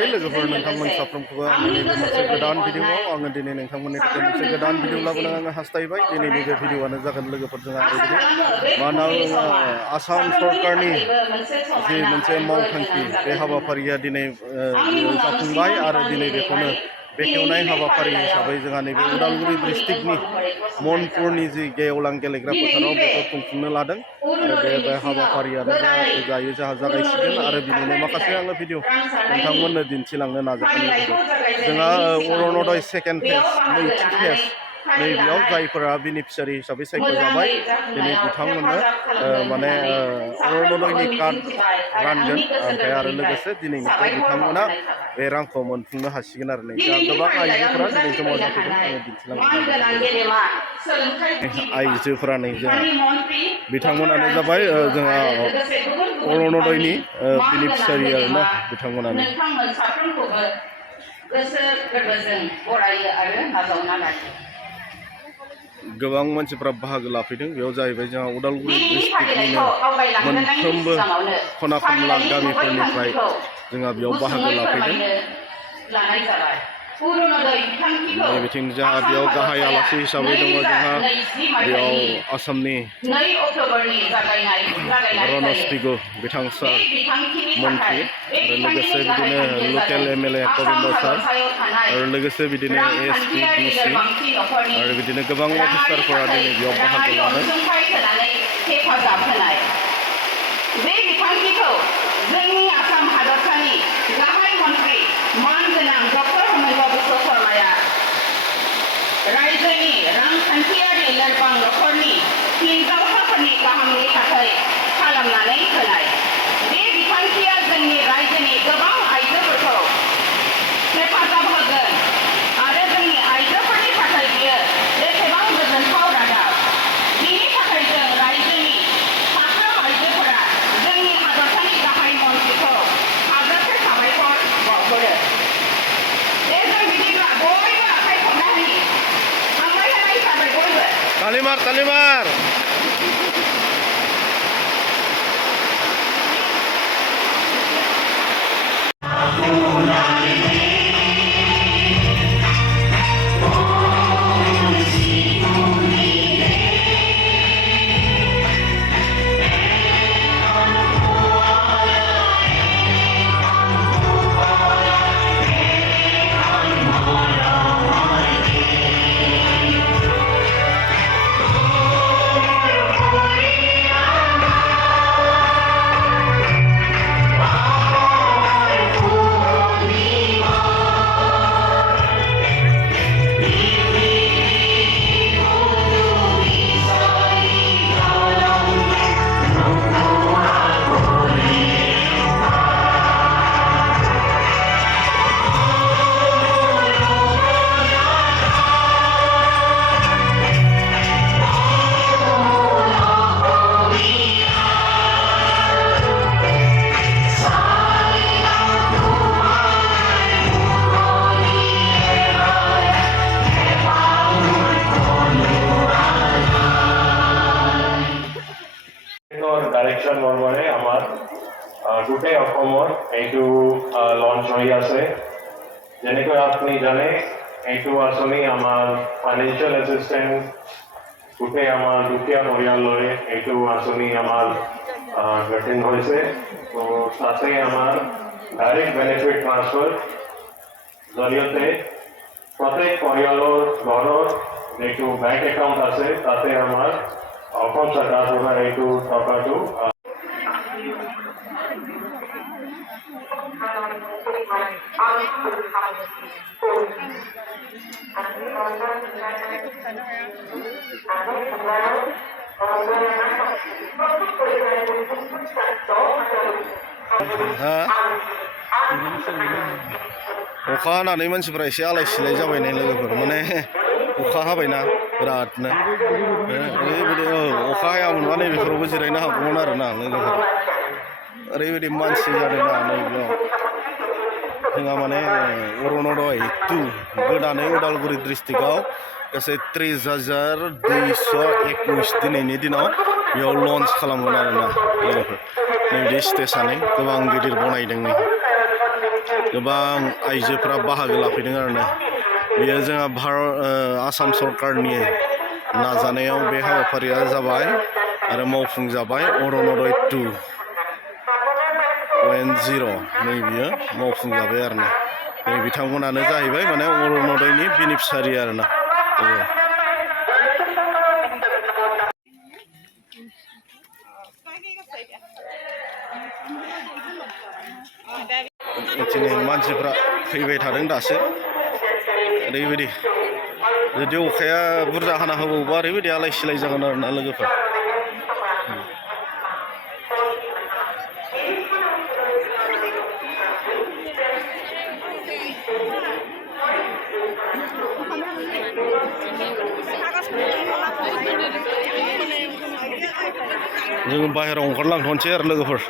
हामलायबाय लोगोफोर नोंथांमोन साफ्रोमखौबो आंनि बे मोनसे गोदान भिडिअआव आङो दिनै नोंथांमोननि थाखाय मोनसे गोदान भिडिअ लाबोनो आङो हास्थायबाय दिनैनि बे भिडिअआनो जागोन लोगोफोर जोंहा ओरैबायदि मानोना आसाम सरकारनि जि मोनसे मावथांखि बे हाबाफारिया दिनै जाफुंबाय आरो दिनै बेखौनो बेखेवनाय हाबाफारि हिसाबै जोंहा नैबे उदालगुरि डिस्ट्रिक्टनि मनपुरनि जि गेवलां गेलेग्रा फोथाराव बेखौ खुंफुंनो लादों आरो बे हाबाफारियानो जायो जोंहा जागायसिगोन आरो बिनिनो माखासे आङो भिडिअ नोंथांमोननो दिन्थिलांनो नाजागोन लोगोफोर जोंहा अरुणोदय सेकेन्ड फेज नैथि फेज नैबेयाव जायफोरा बेनिफिसियारि हिसाबै सायख'जाबाय दिनै बिथांमोननो माने अरुणोदयनि कार्ड रानगोन ओमफ्राय आरो लोगोसे दिनैनिफ्राय बिथांमोना बे रांखौ मोनफुंनो हासिगोन आरो नै दा गोबां आइजोफोरा दिनै जमा जाफैदों आङो दिन्थिलांनो नाजागोन आइजोफोरा नै जोंहा बिथांमोनानो जाबाय जोंहा अरुणोदयनि बेनिफिसियारि आरोना बिथांमोनानो गोबां मानसिफ्रा बाहागो लाफैदों बेयाव जाहैबाय जोंहा उदालगुरि डिस्ट्रिक्टनिनो मोनफ्रोमबो खना खनला गामिफोरनिफ्राय जोंहा बेयाव बाहागो लाफैदों बिथिं जोंहा बेयाव गाहाय आलासि हिसाबै दङ जोंहा बेयाव आसामनि रनज पिगु बिथां सार मन्त्रि आरो लोगोसे बिदिनो लकेल एमएलए गबिन्द सार आरो लोगोसे बिदिनो एसपि डिसि आरो बिदिनो गोबां अफिसारफोरा दिनै बेयाव बाहागो लादों बे बिथांखिखौ जोंनि आसाम हादरसानि गाहाय मन्त्रि मानगोनां डक्टर हिमन्त बिश्व शर्माया रायजोनि रांखान्थियारि लोरबां नखरनि हिनजावसाफोरनि गाहामनि थाखाय खालामनानै होनाय बे बिथांखिया जोंनि रायजोनि गोबां आइजोफोरखौ हेफाजाब होगोन आरो जोंनि आइजोफोरनि थाखाय बियो बेसेबां गोजोनथाव रादाब बिनि थाखाय जों रायजोनि साफ्रोम आइजोफोरा जोंनि हादरसानि गाहाय मन्त्रिखौ हाजारसे साबायखर बावहरो जों बिदिब्ला बयबो आखाइ खबनानै हामलायनाय हिसाबै बयबो तालिमार तालिमार ডাইৰেকশ্যন নলবাৰে আমাৰ গোটেই অসমৰ এইটো লঞ্চ হৈ আছে যেনেকৈ আপুনি জানে এইটো আঁচনি আমাৰ ফাইনেন্সিয়েল এছিষ্টেণ্ট গোটেই আমাৰ দুখীয়া পৰিয়াললৈ এইটো আঁচনি আমাৰ গঠন হৈছে তো তাতে আমাৰ ডাইৰেক্ট বেনিফিট ট্ৰান্সফাৰ জৰিয়তে প্ৰত্যেক পৰিয়ালৰ ঘৰৰ এইটো বেংক একাউণ্ট আছে তাতে আমাৰ অসম চৰকাৰৰ পৰা এইটো টকাটো अखा हानानै मानसिफ्रा एसे आलाय सिलाय जाबायनाय लोगोफोर माने अखा हाबायना बिरादनो ओरैबायदि अखा हायामोनबा नैबेफोरावबो जिरायनो हागौमोन आरोना लोगोफोर ओरैबायदि मानसि जादोंना नैबेयाव जोंहा माने अरुणोदय 2 गोदानै उदालगुरि डिस्ट्रिक्टआव गासै 30,221 दिनैनि दिनाव बेयाव लन्च खालामगोन आरोना लोगोफोर नैबे स्टेजआनो गोबां गिदिर बनायदों नै गोबां आइजोफोरा बाहागो लाफैदों आरोना बेयो जोंहा आसाम सरकारनि नाजानायाव बे हाबाफारिया जाबाय आरो मावफुंजाबाय अरुण'दय 2.0 नै बियो मावफुंजाबाय आरोना नै बिथांमोनानो जाहैबाय माने अरुण'दयनि बेनिफिसारि आरोना दिनै मानसिफ्रा फैबाय थादों दासो ओरैबायदि जुदि अखाया बुरजा हाना होबावोबा ओरैबायदि आलाय सिलाय जागोन आरोना लोगोफोर जोङो बाहेरायाव ओंखारलांथ'नोसै आरो लोगोफोर